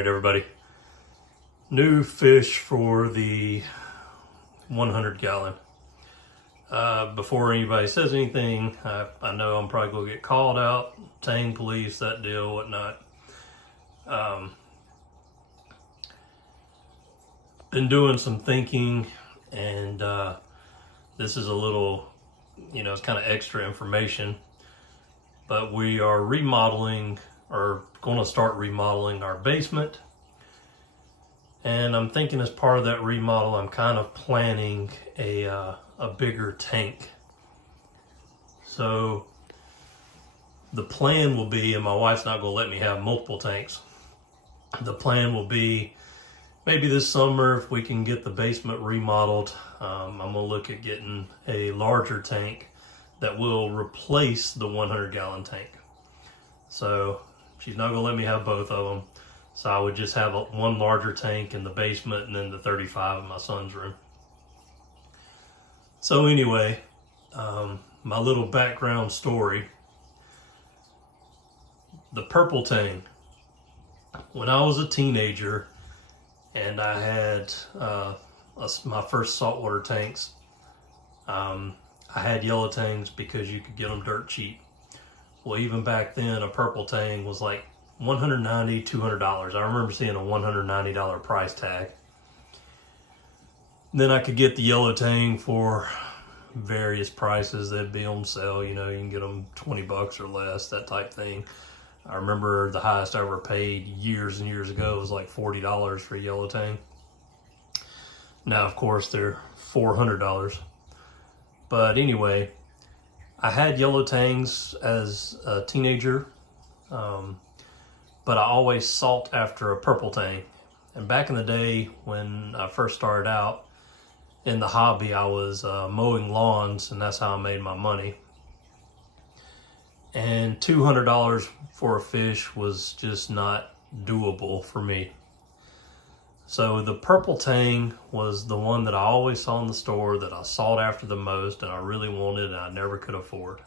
right, everybody. New fish for the 100 gallon. Before anybody says anything, I know I'm probably going to get called out, tang police, that deal, whatnot. Been doing some thinking, and this is a little, it's kind of extra information, but we are remodeling, or going to start remodeling our basement. And I'm thinking as part of that remodel, I'm kind of planning a bigger tank. So the plan will be, and my wife's not going to let me have multiple tanks. The plan will be maybe this summer, if we can get the basement remodeled, I'm going to look at getting a larger tank that will replace the 100 gallon tank. So she's not going to let me have both of them. So I would just have one larger tank in the basement and then the 35 in my son's room. So anyway, my little background story. The purple tang. When I was a teenager and I had my first saltwater tanks, I had yellow tangs because you could get them dirt cheap. Well, even back then, a purple tang was like $190, $200. I remember seeing a $190 price tag. Then I could get the yellow tang for various prices. They'd be on sale, you can get them 20 bucks or less, that type thing. I remember the highest I ever paid years and years ago was like $40 for a yellow tang. Now, of course, they're $400. But anyway, I had yellow tangs as a teenager. But I always sought after a purple tang. And back in the day when I first started out in the hobby, I was mowing lawns, and that's how I made my money. And $200 for a fish was just not doable for me. So the purple tang was the one that I always saw in the store, that I sought after the most, and I really wanted, and I never could afford.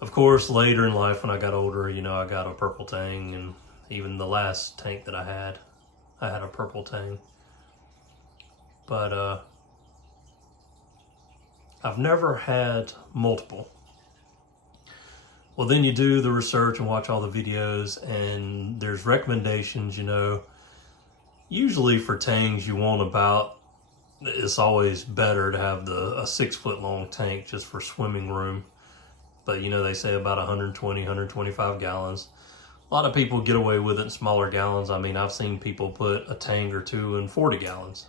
Of course, later in life, when I got older, I got a purple tang, and even the last tank that I had a purple tang. But I've never had multiple. Well, then you do the research and watch all the videos, and there's recommendations, Usually for tangs, you want it's always better to have a 6 foot long tank just for swimming room. But they say about 120, 125 gallons. A lot of people get away with it in smaller gallons. I mean, I've seen people put a tank or two in 40 gallons.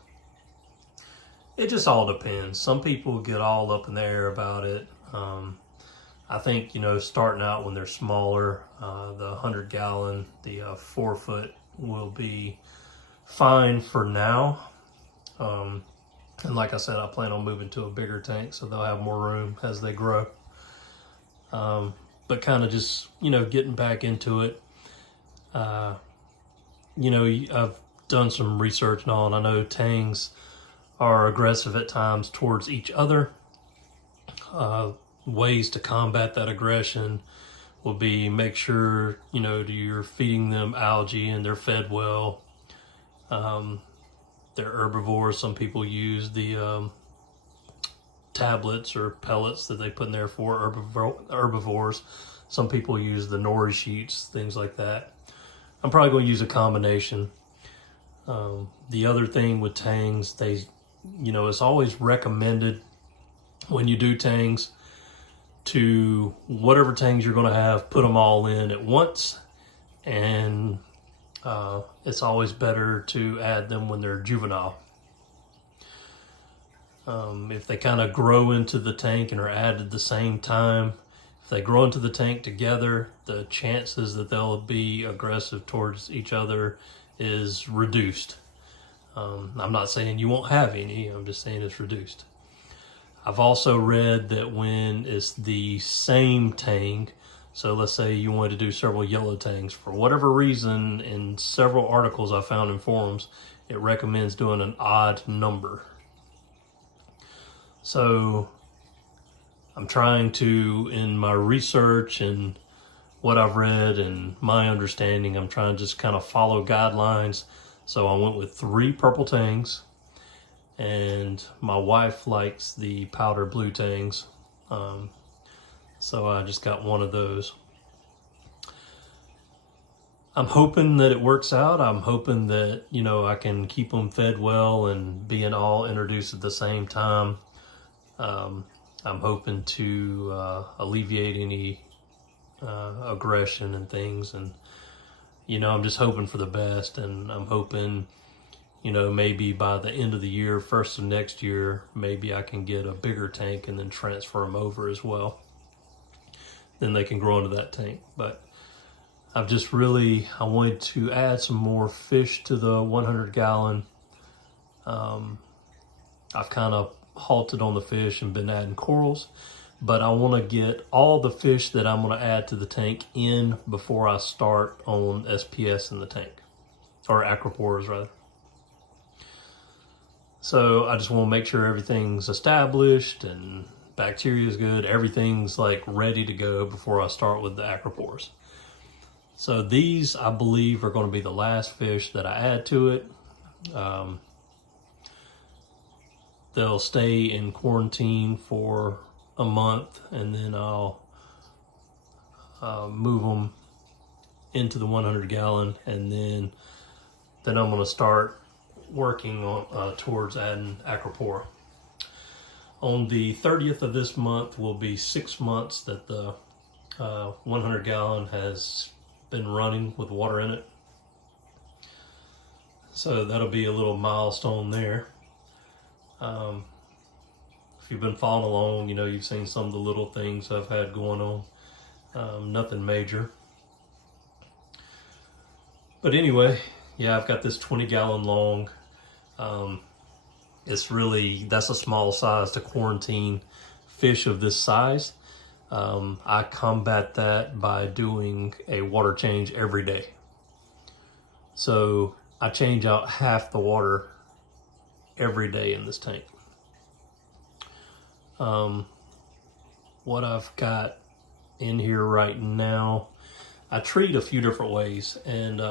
It just all depends. Some people get all up in the air about it. I think, starting out when they're smaller, the 100 gallon, the 4 foot will be fine for now. And like I said, I plan on moving to a bigger tank so they'll have more room as they grow. But kind of just, getting back into it. I've done some research and all, and I know tangs are aggressive at times towards each other. Ways to combat that aggression will be make sure, you're feeding them algae and they're fed well. They're herbivores. Some people use the tablets or pellets that they put in there for herbivores. Some people use the nori sheets, things like that. I'm probably going to use a combination. The other thing with tangs, it's always recommended when you do tangs to whatever tangs you're going to have, put them all in at once. And it's always better to add them when they're juvenile. If they kind of grow into the tank and are added at the same time, if they grow into the tank together, the chances that they'll be aggressive towards each other is reduced. I'm not saying you won't have any, I'm just saying it's reduced. I've also read that when it's the same tang, so let's say you wanted to do several yellow tangs, for whatever reason, in several articles I found in forums, it recommends doing an odd number. So I'm trying to, in my research and what I've read and my understanding, I'm trying to just kind of follow guidelines. So I went with 3 purple tangs, and my wife likes the powder blue tangs. So I just got one of those. I'm hoping that it works out. I'm hoping that, you know, I can keep them fed well and being all introduced at the same time. I'm hoping to alleviate any aggression and things. And, you know, I'm just hoping for the best. And I'm hoping, you know, maybe by the end of the year, first of next year, maybe I can get a bigger tank and then transfer them over as well. Then they can grow into that tank. But I've just really, I wanted to add some more fish to the 100 gallon. I've kind of halted on the fish and been adding corals, but I want to get all the fish that I'm going to add to the tank in before I start on SPS in the tank, or acropores rather. So I just want to make sure everything's established and bacteria is good. Everything's like ready to go before I start with the acropores. So these, I believe, are going to be the last fish that I add to it. They'll stay in quarantine for a month, and then I'll move them into the 100 gallon, and then I'm going to start working on towards adding acropora. On the 30th of this month will be 6 months that the 100 gallon has been running with water in it. So that'll be a little milestone there. If you've been following along, you know, you've seen some of the little things I've had going on. Nothing major. But anyway, yeah, I've got this 20 gallon long. It's really, that's a small size to quarantine fish of this size. I combat that by doing a water change every day. So I change out half the water every day in this tank. What I've got in here right now, I treat a few different ways, and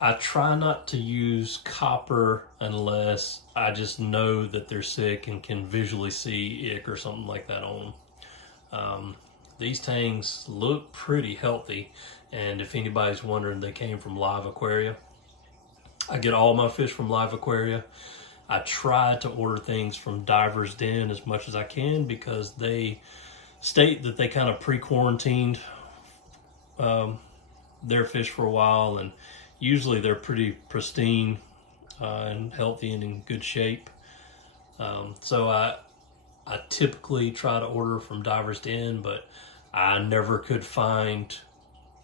I try not to use copper unless I just know that they're sick and can visually see ick or something like that on them. These tanks look pretty healthy, and if anybody's wondering, they came from Live Aquaria. I get all my fish from Live Aquaria. I try to order things from Divers Den as much as I can, because they state that they kind of pre-quarantined their fish for a while, and usually they're pretty pristine and healthy and in good shape. So I typically try to order from Divers Den, but I never could find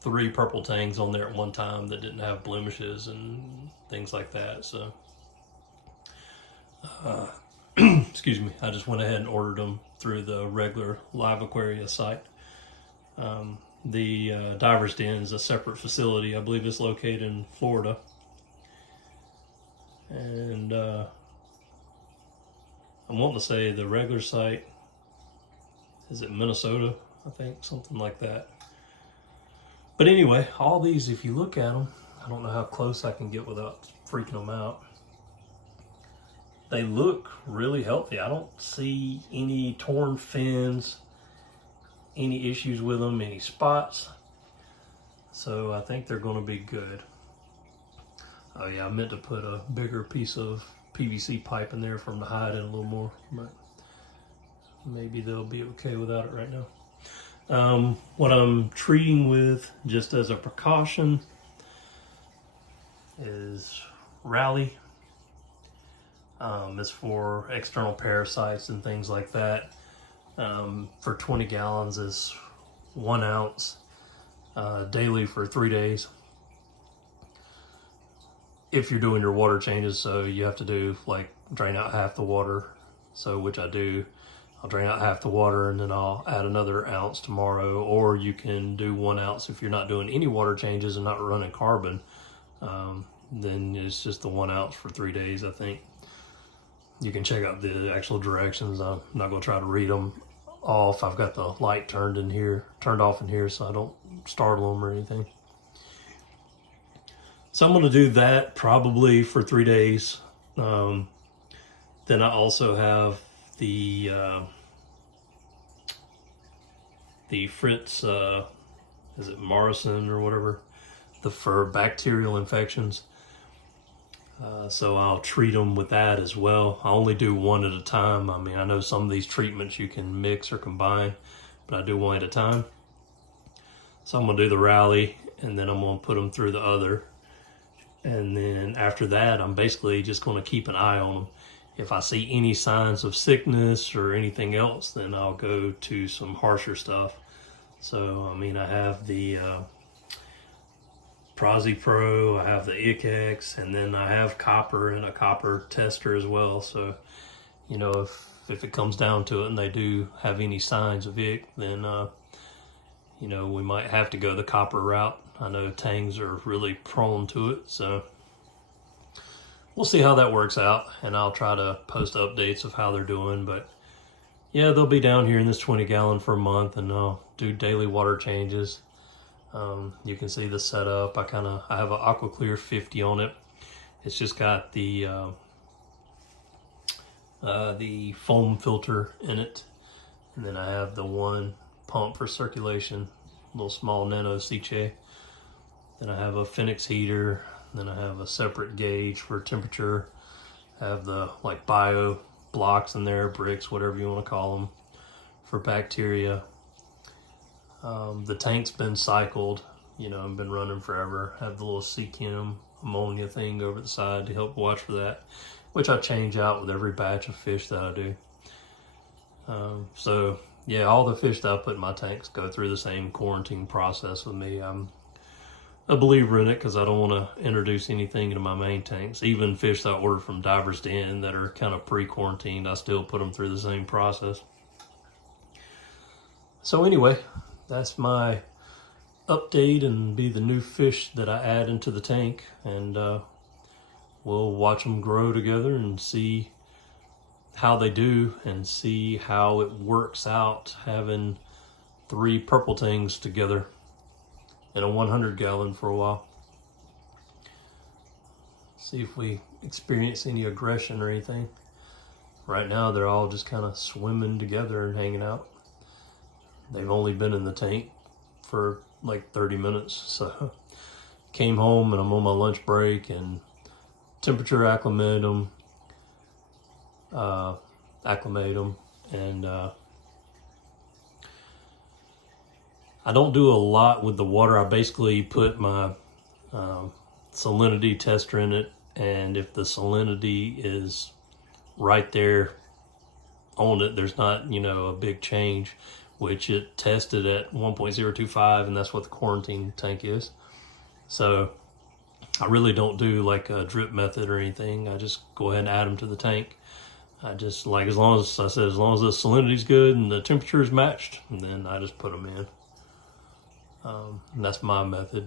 3 purple tangs on there at one time that didn't have blemishes and things like that. So, excuse me, I just went ahead and ordered them through the regular Live Aquaria site. The Divers Den is a separate facility. I believe it's located in Florida. And I'm wanting to say the regular site is it Minnesota, I think, something like that. But anyway, all these, if you look at them, I don't know how close I can get without freaking them out. They look really healthy. I don't see any torn fins, any issues with them, any spots. So I think they're going to be good. Oh yeah, I meant to put a bigger piece of PVC pipe in there for them to hide in a little more, but maybe they'll be okay without it right now. What I'm treating with, just as a precaution, is Rally. It's for external parasites and things like that. For 20 gallons is 1 ounce daily for 3 days. If you're doing your water changes, so you have to do like drain out half the water, so which I do. I'll drain out half the water and then I'll add another ounce tomorrow, or you can do 1 ounce if you're not doing any water changes and not running carbon. Then it's just the 1 ounce for 3 days, I think. You can check out the actual directions. I'm not going to try to read them off. I've got the light turned off in here, so I don't startle them or anything. So I'm going to do that probably for 3 days. Then I also have the Fritz, is it Morrison or whatever, for bacterial infections. So I'll treat them with that as well. I only do one at a time. I mean, I know some of these treatments you can mix or combine, but I do one at a time. So I'm going to do the rally, and then I'm going to put them through the other. And then after that, I'm basically just going to keep an eye on them. If I see any signs of sickness or anything else, then I'll go to some harsher stuff. So, I mean, I have the Prozi Pro, I have the IM100EXT, and then I have copper and a copper tester as well. So, you know, if it comes down to it and they do have any signs of ick, then, you know, we might have to go the copper route. I know tangs are really prone to it, so we'll see how that works out, and I'll try to post updates of how they're doing. But yeah, they'll be down here in this 20 gallon for a month, and I'll do daily water changes. You can see the setup. I have an AquaClear 50 on it. It's just got the foam filter in it, and then I have the one pump for circulation, little small nano Ciche. Then I have a Phoenix heater. Then I have a separate gauge for temperature. I have the like bio blocks in there, bricks, whatever you want to call them, for bacteria. The tank's been cycled, you know, I've been running forever. I have the little CChem ammonia thing over the side to help watch for that, which I change out with every batch of fish that I do. So yeah, all the fish that I put in my tanks go through the same quarantine process with me. I'm a believer in it because I don't want to introduce anything into my main tanks. Even fish that I order from Divers Den that are kind of pre-quarantined, I still put them through the same process. So anyway, that's my update and be the new fish that I add into the tank, and we'll watch them grow together and see how they do and see how it works out having 3 purple tangs together in a 100 gallon for a while. See if we experience any aggression or anything. Right now they're all just kind of swimming together and hanging out. They've only been in the tank for like 30 minutes, so came home and I'm on my lunch break and temperature acclimated them, and I don't do a lot with the water. I basically put my salinity tester in it, and if the salinity is right there on it, there's not, you know, a big change, which it tested at 1.025, and that's what the quarantine tank is. So I really don't do like a drip method or anything. I just go ahead and add them to the tank. I just like, as long as the salinity's good and the temperature is matched, and then I just put them in. And that's my method.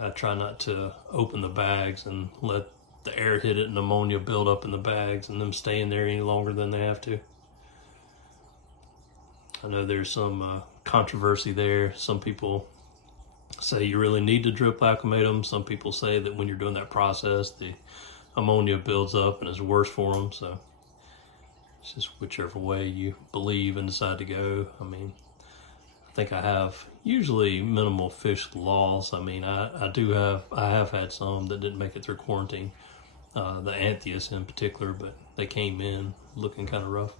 I try not to open the bags and let the air hit it and ammonia build up in the bags and them stay in there any longer than they have to. I know there's some controversy there. Some people say you really need to drip acclimate them. Some people say that when you're doing that process, the ammonia builds up and is worse for them. So it's just whichever way you believe and decide to go. I mean, I think I have usually minimal fish loss. I mean, I have had some that didn't make it through quarantine, the Anthias in particular, but they came in looking kind of rough.